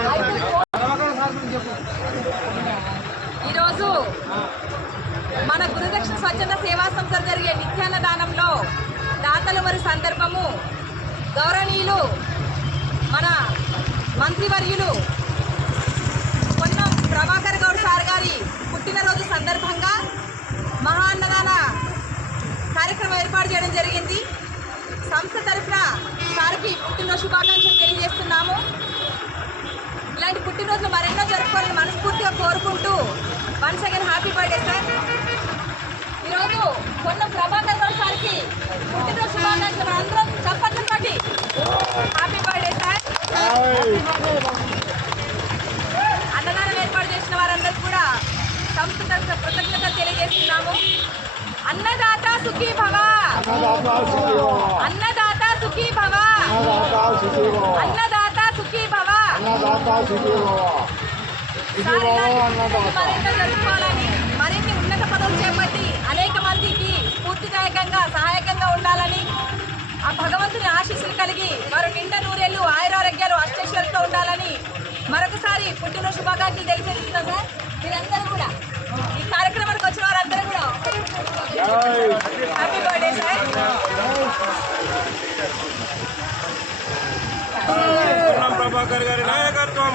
I ఈరోజు మన గురుదక్షిణ స్వచ్ఛంద సేవా సంస్థ జరిగే నిత్యాన్న దానంలో దాతలు మరి సందర్భము గౌరవనీయులు మన మంత్రివర్యులు పొన్నం ప్రభాకర్ గౌడ్ సార్ గారి పుట్టినరోజు సందర్భంగా మహాన్నదాన కార్యక్రమం ఏర్పాటు చేయడం జరిగింది. సంస్థ తరఫున సార్కి పుట్టినరోజు శుభాకాంక్షలు తెలియజేస్తున్నాము. ఇలాంటి పుట్టినరోజులు మరెన్నో జరుపుకోవాలని మనస్ఫూర్తిగా కోరుకుంటూ once again happy birthday sir ఈరోజు కొన్న ప్రభాకర్ గారు సార్కి పుట్టినరోజు శుభాకాంక్షలు అందరం చప్పట్లు పట్టి హ్యాపీ బర్త్డే సార్ అన్నదానం ఏర్పాటు చేసిన వారందరికీ కూడా సంస్థ తరఫున కృతజ్ఞతలు తెలియజేస్తున్నాము. అన్నదాత సుఖీ భవ. అన్నదాత సుఖీ భవ. అన్నదాత సుఖీ భవ. సార్ ఇలాంటి మరింత జరుపుకోవాలని మరిన్ని ఉన్నత పదవులు చేపట్టి అనేక మందికి స్ఫూర్తిదాయకంగా సహాయకంగా ఉండాలని ఆ భగవంతుని ఆశీస్సులు కలిగి వారు నిండా నూరేళ్ళు ఆయురారోగ్యాలు అష్టైశ్వర్యంతో ఉండాలని మరొకసారి పుట్టిన శుభాకాంక్షలు తెలియజేస్తున్నాం సార్ మీరందరూ కూడా ఈ కార్యక్రమానికి వచ్చిన వారందరూ కూడా హ్యాపీ బర్త్డే సార్ ప్రభాకర్ గారి నాయకత్వం